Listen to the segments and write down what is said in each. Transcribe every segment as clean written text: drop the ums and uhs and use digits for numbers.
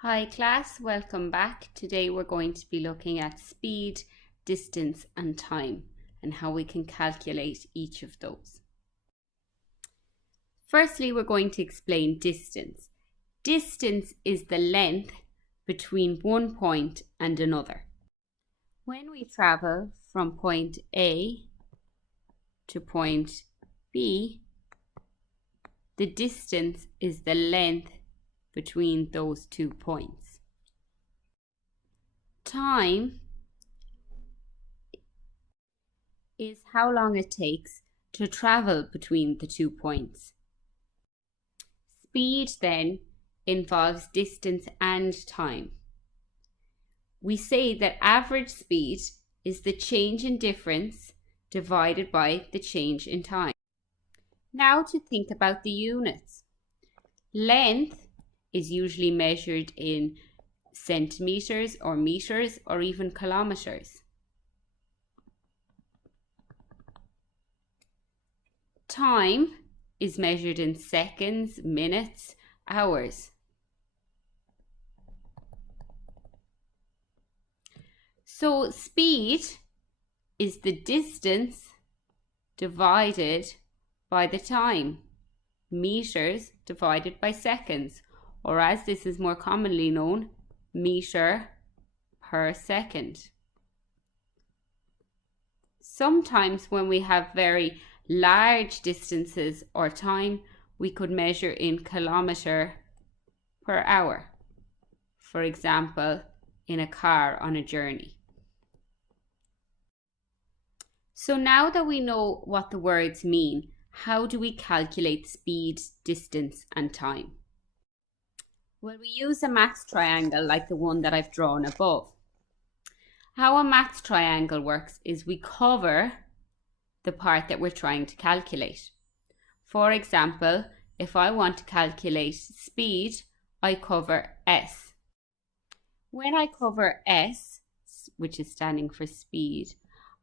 Hi class, welcome back. Today we're going to be looking at speed, distance and time and how we can calculate each of those. Firstly, we're going to explain distance. Distance is the length between one point and another. When we travel from point A to point B, the distance is the length between those 2 points. Time is how long it takes to travel between the 2 points. Speed then involves distance and time. We say that average speed is the change in difference divided by the change in time. Now to think about the units. Length is usually measured in centimeters or meters or even kilometers. Time is measured in seconds, minutes, hours. So speed is the distance divided by the time, meters divided by seconds, or as this is more commonly known, meter per second. Sometimes when we have very large distances or time, we could measure in kilometer per hour. For example, in a car on a journey. So now that we know what the words mean, how do we calculate speed, distance and time? Well, we use a maths triangle like the one that I've drawn above. How a maths triangle works is we cover the part that we're trying to calculate. For example, if I want to calculate speed, I cover S. When I cover S, which is standing for speed,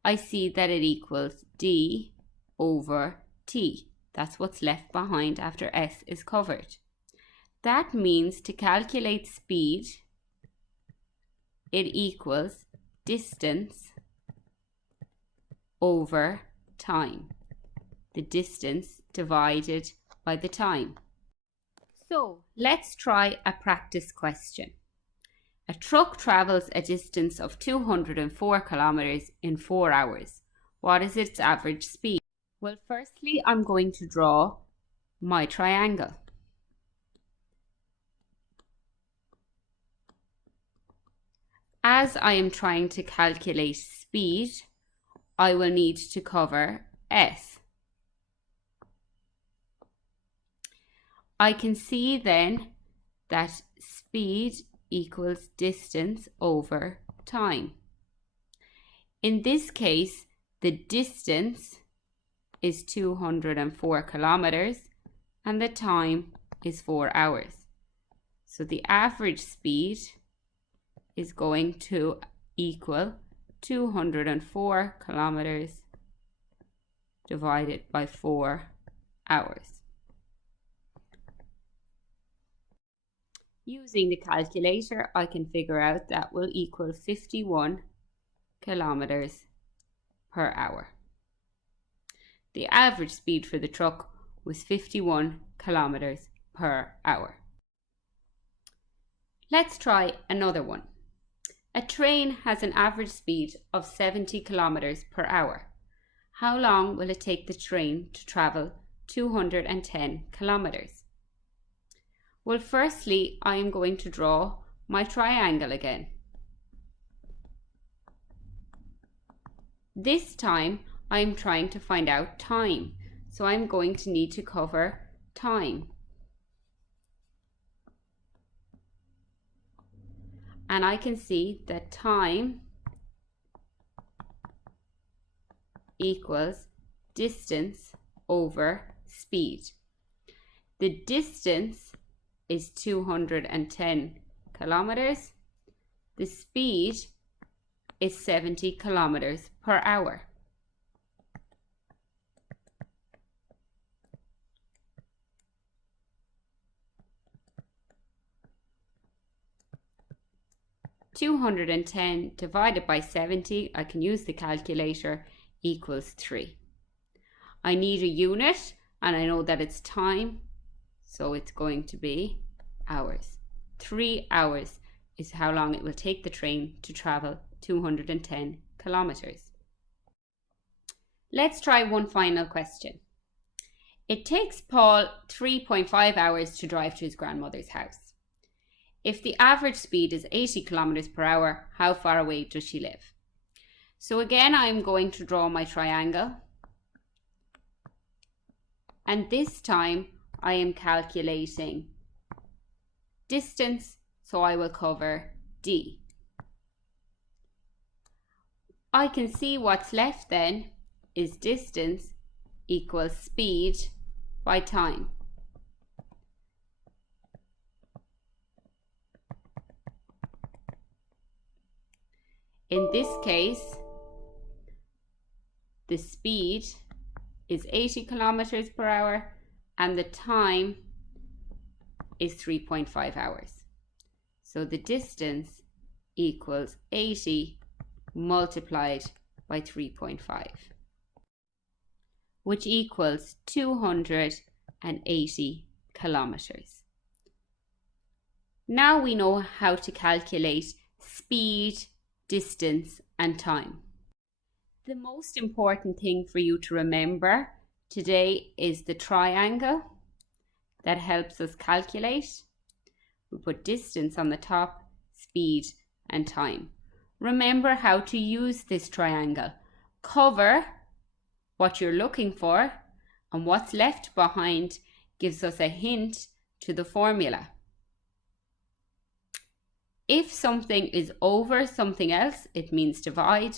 I see that it equals D over T. That's what's left behind after S is covered. That means to calculate speed, it equals distance over time. The distance divided by the time. So let's try a practice question. A truck travels a distance of 204 kilometers in 4 hours. What is its average speed? Well, firstly, I'm going to draw my triangle. As I am trying to calculate speed, I will need to cover S. I can see then that speed equals distance over time. In this case, the distance is 204 kilometers and the time is 4 hours. So the average speed is going to equal 204 kilometers divided by 4 hours. Using the calculator, I can figure out that will equal 51 kilometers per hour. The average speed for the truck was 51 kilometers per hour. Let's try another one. A train has an average speed of 70 kilometers per hour. How long will it take the train to travel 210 kilometers? Well, firstly, I am going to draw my triangle again. This time, I am trying to find out time, so I'm going to need to cover time. And I can see that time equals distance over speed. The distance is 210 kilometers. The speed is 70 kilometers per hour. 210 divided by 70, I can use the calculator, equals 3. I need a unit and I know that it's time, so it's going to be hours. 3 hours is how long it will take the train to travel 210 kilometers. Let's try one final question. It takes Paul 3.5 hours to drive to his grandmother's house. If the average speed is 80 kilometers per hour, how far away does she live? So again, I'm going to draw my triangle. And this time I am calculating distance, so I will cover D. I can see what's left then is distance equals speed by time. In this case, the speed is 80 kilometers per hour and the time is 3.5 hours. So the distance equals 80 multiplied by 3.5, which equals 280 kilometers. Now we know how to calculate speed, distance, and time. The most important thing for you to remember today is the triangle that helps us calculate. We put distance on the top, speed, and time. Remember how to use this triangle. Cover what you're looking for, and what's left behind gives us a hint to the formula. If something is over something else, it means divide.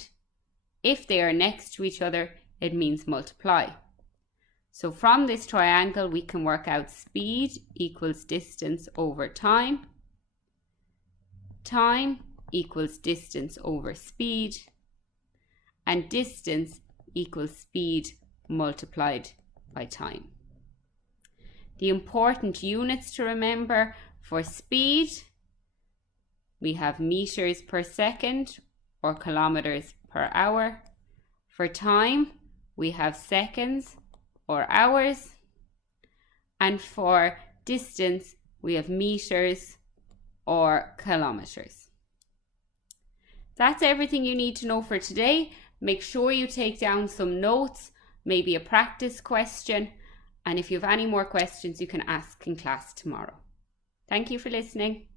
If they are next to each other, it means multiply. So from this triangle, we can work out speed equals distance over time. Time equals distance over speed. And distance equals speed multiplied by time. The important units to remember for speed, we have meters per second or kilometers per hour. For time, we have seconds or hours. And for distance, we have meters or kilometers. That's everything you need to know for today. Make sure you take down some notes, maybe a practice question. And if you have any more questions, you can ask in class tomorrow. Thank you for listening.